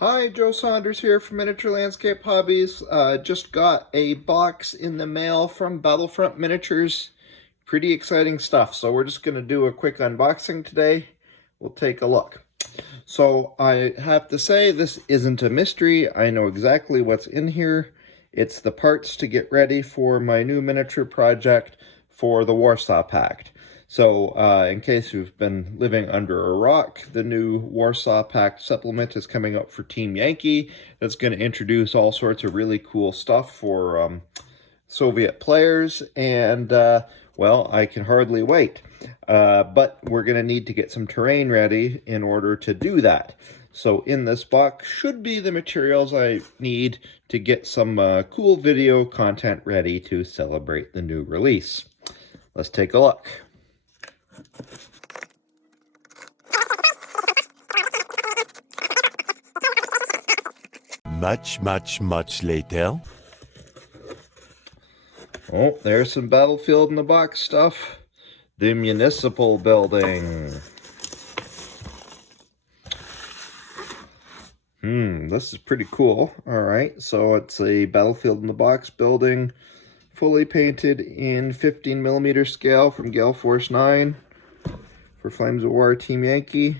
Hi, Joe Saunders here from Miniature Landscape Hobbies. Just got a box in the mail from Battlefront Miniatures. Pretty exciting stuff. So we're just going to do a quick unboxing today. We'll take a look. So I have to say this isn't a mystery. I know exactly what's in here. It's the parts to get ready for my new miniature project for the Warsaw Pact. So in case you've been living under a rock, the new Warsaw Pact supplement is coming up for Team Yankee. That's going to introduce all sorts of really cool stuff for Soviet players, and well, I can hardly wait. But we're going to need to get some terrain ready in order to do that. So in this box should be the materials I need to get some cool video content ready to celebrate the new release. Let's take a look. Much later. Oh, there's some Battlefield in the Box stuff. The municipal building. This is pretty cool. Alright, so it's a Battlefield in the Box building, fully painted in 15mm scale from Gale Force 9 for Flames of War Team Yankee.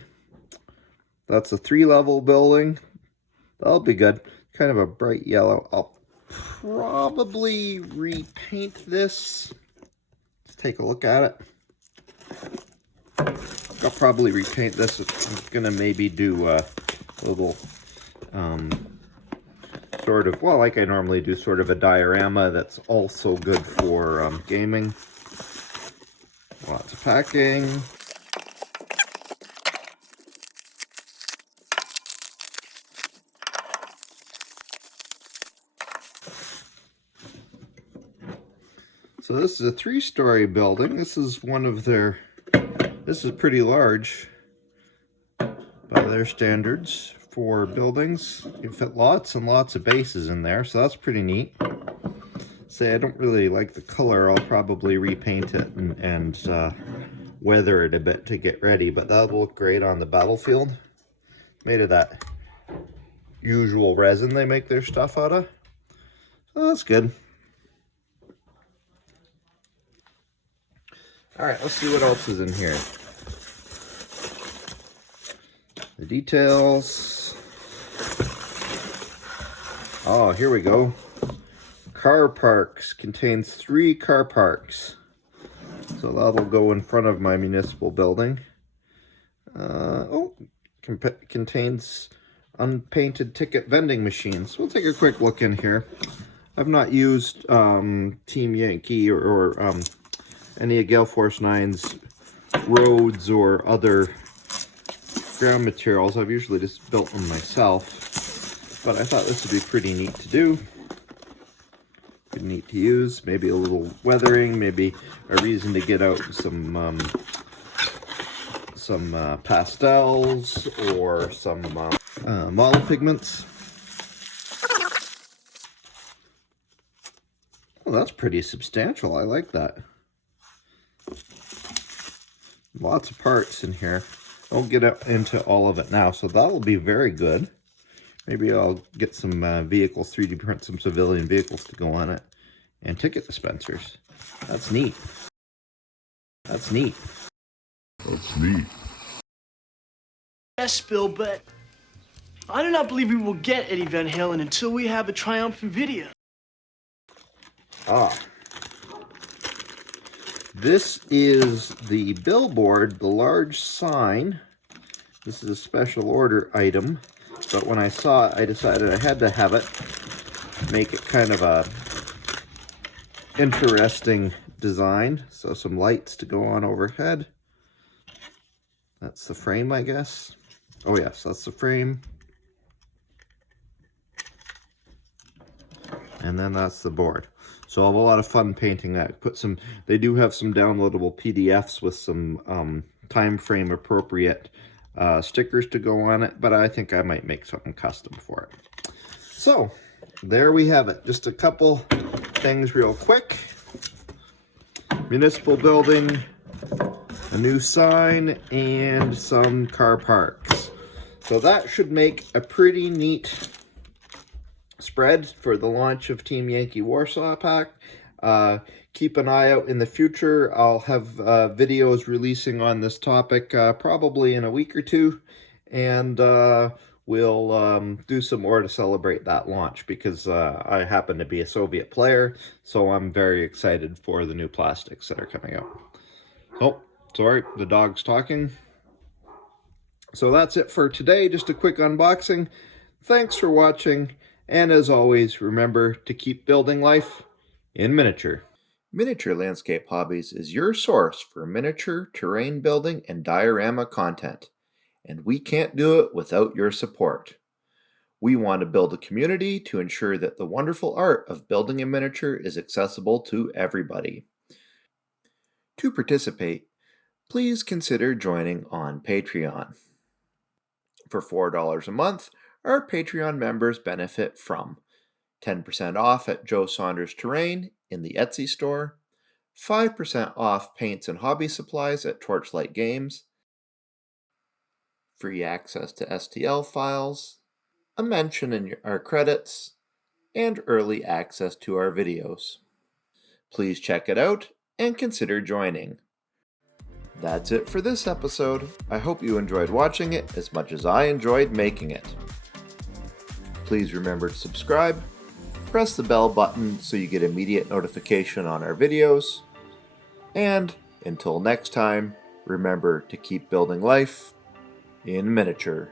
That's a 3-level building. That'll be good. Kind of a bright yellow. I'll probably repaint this. Let's take a look at it. I'll probably repaint this. I'm gonna maybe do a little sort of, well, like I normally do, sort of a diorama that's also good for gaming. Lots of packing. So this is a 3-story building. This is one of their, this is pretty large by their standards for buildings. You fit lots and lots of bases in there, so that's pretty neat. Say, I don't really like the color. I'll probably repaint it and weather it a bit to get ready, but that'll look great on the battlefield. Made of that usual resin they make their stuff out of. So that's good. Alright, let's see what else is in here. The details. Oh, here we go. Car parks. Contains 3 car parks. So that'll go in front of my municipal building. Contains unpainted ticket vending machines. We'll take a quick look in here. I've not used Team Yankee or any of Gale Force 9's roads or other ground materials. I've usually just built them myself, but I thought this would be pretty neat to do. Pretty neat to use. Maybe a little weathering, maybe a reason to get out some pastels or some model pigments. Well, that's pretty substantial. I like that. Lots of parts in here. I won't get into all of it now, so that'll be very good. Maybe I'll get some vehicles, 3D print some civilian vehicles to go on it, and ticket dispensers. That's neat. That's neat. That's neat. Yes, Bill, but I do not believe we will get Eddie Van Halen until we have a triumphant video. Ah. This is the billboard, the large sign. This is a special order item, but when I saw it, I decided I had to have it. Make it kind of a interesting design. So some lights to go on overhead. That's the frame, I guess. Oh yes, that's the frame. And then that's the board. So I have a lot of fun painting that. They do have some downloadable PDFs with some time frame appropriate stickers to go on it, but I think I might make something custom for it. So there we have it. Just a couple things real quick. Municipal building, a new sign, and some car parks. So that should make a pretty neat spread for the launch of Team Yankee Warsaw Pact. Keep an eye out in the future. I'll have videos releasing on this topic probably in a week or two, and we'll do some more to celebrate that launch, because I happen to be a Soviet player, so I'm very excited for the new plastics that are coming out. Oh, sorry, the dog's talking. So that's it for today, just a quick unboxing. Thanks for watching, and as always, remember to keep building life in miniature. Miniature Landscape Hobbies is your source for miniature terrain building and diorama content, and we can't do it without your support. We want to build a community to ensure that the wonderful art of building in miniature is accessible to everybody. To participate, please consider joining on Patreon. For $4 a month, our Patreon members benefit from 10% off at Joe Saunders Terrain in the Etsy store, 5% off paints and hobby supplies at Torchlight Games, free access to STL files, a mention in our credits, and early access to our videos. Please check it out and consider joining. That's it for this episode. I hope you enjoyed watching it as much as I enjoyed making it. Please remember to subscribe, press the bell button so you get immediate notification on our videos, and until next time, remember to keep building life in miniature.